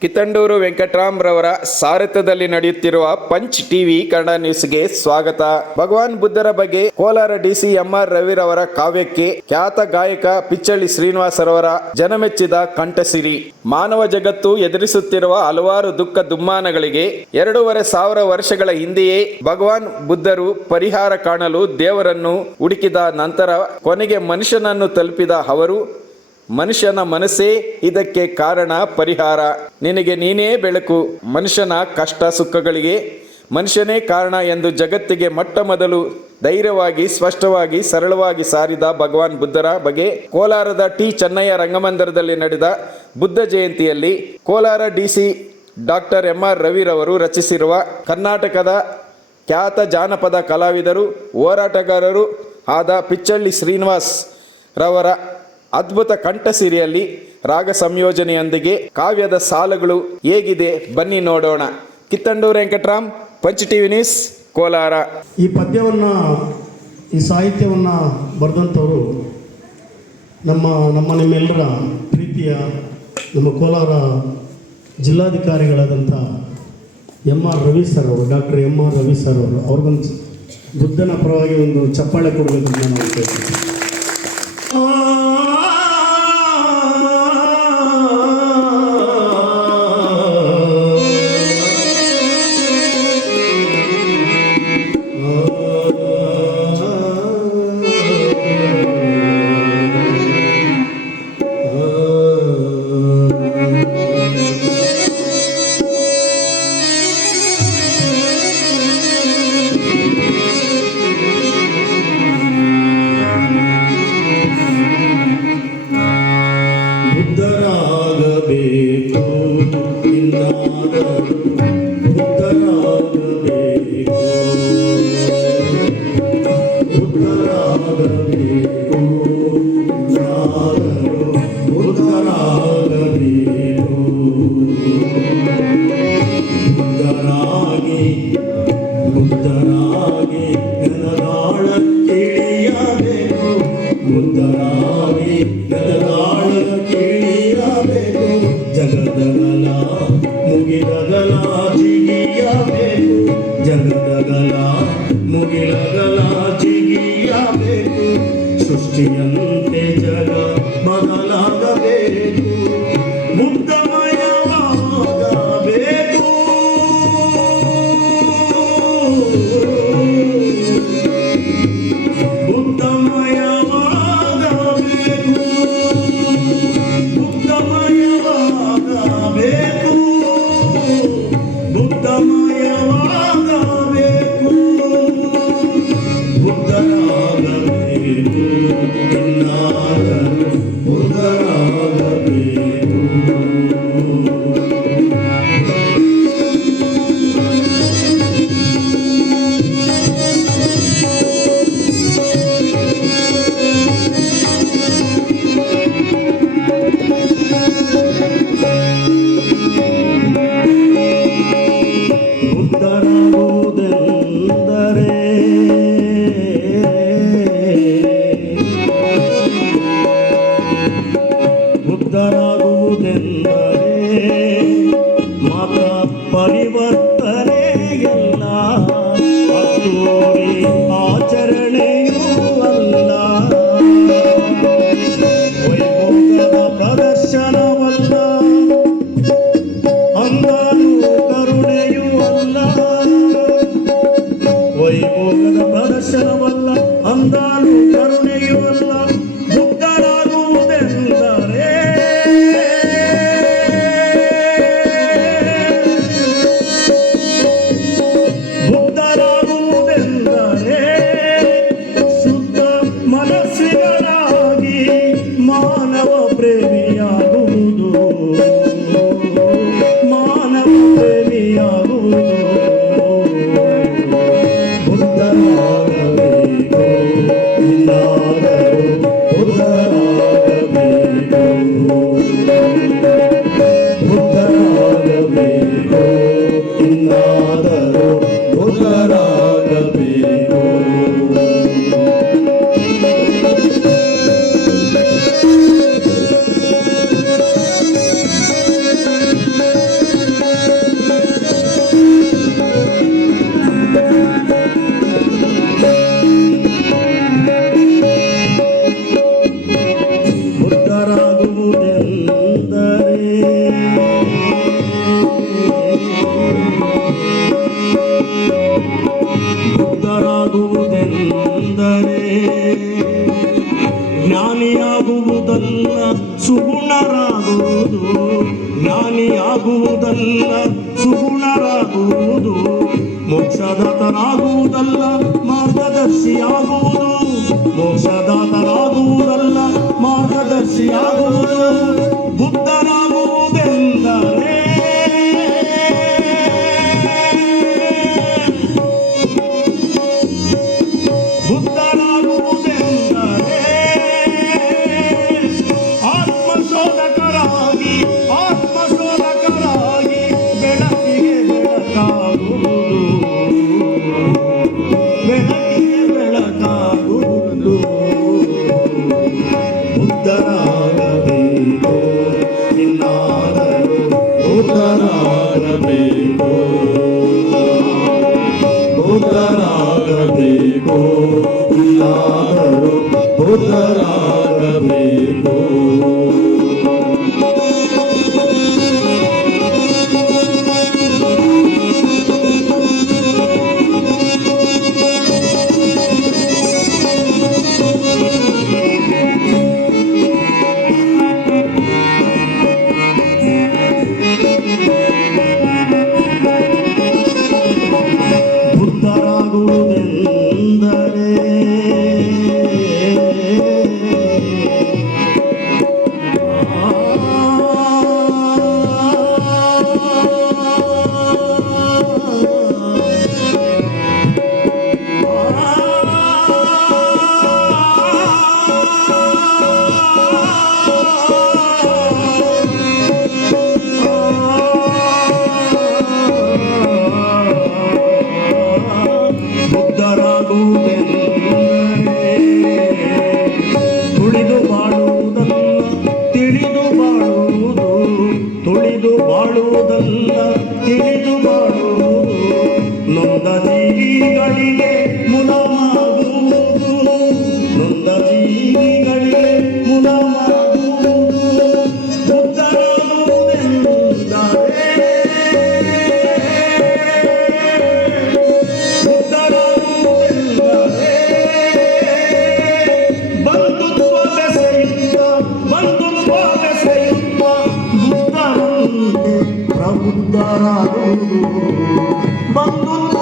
ಕಿತ್ತಂಡೂರು ವೆಂಕಟರಾಮ್ ರವರ ಸಾರಥ್ಯದಲ್ಲಿ ನಡೆಯುತ್ತಿರುವ punch TV Kannada ನ್ಯೂಸ್ಗೆ ಸ್ವಾಗತ. ಭಗವಾನ್ ಬುದ್ಧರ ಬಗ್ಗೆ ಕೋಲಾರ ಡಿಸಿ ಎಂಆರ್ ರವಿರವರ ಕಾವ್ಯಕ್ಕೆ ಖ್ಯಾತ ಗಾಯಕ ಪಿಚ್ಚಳ್ಳಿ ಶ್ರೀನಿವಾಸರವರ ಜನಮೆಚ್ಚಿದ ಕಂಠಸಿರಿ. ಮಾನವ ಜಗತ್ತು ಎದುರಿಸುತ್ತಿರುವ ಹಲವಾರು ದುಃಖ ದುಮ್ಮಾನಗಳಿಗೆ ಎರಡೂವರೆ ಸಾವಿರ ವರ್ಷಗಳ ಹಿಂದೆಯೇ ಭಗವಾನ್ ಬುದ್ಧರು ಪರಿಹಾರ ಕಾಣಲು ದೇವರನ್ನು ಹುಡುಕಿದ ನಂತರ ಕೊನೆಗೆ ಮನುಷ್ಯನನ್ನು ತಲುಪಿದ ಅವರು ಮನುಷ್ಯನ ಮನಸ್ಸೇ ಇದಕ್ಕೆ ಕಾರಣ, ಪರಿಹಾರ. ನಿನಗೆ ನೀನೇ ಬೆಳಕು. ಮನುಷ್ಯನ ಕಷ್ಟ, ಸುಖಗಳಿಗೆ ಮನುಷ್ಯನೇ ಕಾರಣ ಎಂದು ಜಗತ್ತಿಗೆ ಮೊಟ್ಟ ಮೊದಲು ಧೈರ್ಯವಾಗಿ, ಸ್ಪಷ್ಟವಾಗಿ, ಸರಳವಾಗಿ ಸಾರಿದ ಭಗವಾನ್ ಬುದ್ಧರ ಬಗ್ಗೆ ಕೋಲಾರದ ಟಿ. ಚೆನ್ನಯ್ಯ ರಂಗಮಂದಿರದಲ್ಲಿ ನಡೆದ Buddha ಜಯಂತಿಯಲ್ಲಿ Kolar DC doctor M. R. ರವಿರವರು ರಚಿಸಿರುವ ಕರ್ನಾಟಕದ ಖ್ಯಾತ ಜಾನಪದ ಕಲಾವಿದರು, ಹೋರಾಟಗಾರರು ಆದ ಪಿಚ್ಚಳ್ಳಿ ಶ್ರೀನಿವಾಸ್ ರವರ ಅದ್ಭುತ ಕಂಠಸಿರಿಯಲ್ಲಿ ರಾಗ ಸಂಯೋಜನೆಯೊಂದಿಗೆ ಕಾವ್ಯದ ಸಾಲುಗಳು ಹೇಗಿದೆ? ಬನ್ನಿ ನೋಡೋಣ. Kittanduru Venkatram, punch TV news, Kolar. ಈ ಪದ್ಯವನ್ನು, ಈ ಸಾಹಿತ್ಯವನ್ನು ಬರೆದಂಥವರು ನಮ್ಮ ನಮ್ಮ ನಿಮ್ಮೆಲ್ಲರ ಪ್ರೀತಿಯ ನಮ್ಮ ಕೋಲಾರ ಜಿಲ್ಲಾಧಿಕಾರಿಗಳಾದಂಥ ಎಂ ಆರ್ ರವಿ ಸರ್ ಅವರು, doctor M R Ravi sir ಅವರು, ಅವ್ರಿಗೊಂದು ಬುದ್ಧನ ಪರವಾಗಿ ಒಂದು ಚಪ್ಪಾಳೆ ಕೊಡಬೇಕು ನಾನು ಕೇಳ್ತೀನಿ ಬುದ್ಧರಾಗಿ ಬುದ್ಧರಾಗಿ ನೆಲದಾಳಕ್ಕಿಳಿಯಬೇಕು ಬುದ್ಧರಾಗಿ ನೆಲದಾಳಕ್ಕಿಳಿಯಬೇಕು ಜಗದಗಲ ಮುಗಿಲಗಲ ಜಿಗಿಯಬೇಕು. ಜಗದಗಲ ಮುಗಿಲಗಲ ಜಿಗಿಯಬೇಕು. ಸೃಷ್ಟಿಯಂತೆ ಜಗ ಬದಲಾಗಬೇಕು. love. ಮೋಕ್ಷದಾತನಾಗುವುದಲ್ಲ ಮಾರ್ಗದರ್ಶಿಯಾಗುವುದು. ಮೋಕ್ಷದಾತನಾಗುವುದಲ್ಲ ಮಾರ್ಗದರ್ಶಿಯಾಗುವುದು. Oh, ಬುದ್ಧರಂತೆ ಪ್ರಬುದ್ಧರಾಗುವುದು ಬಂಧುತ್ವ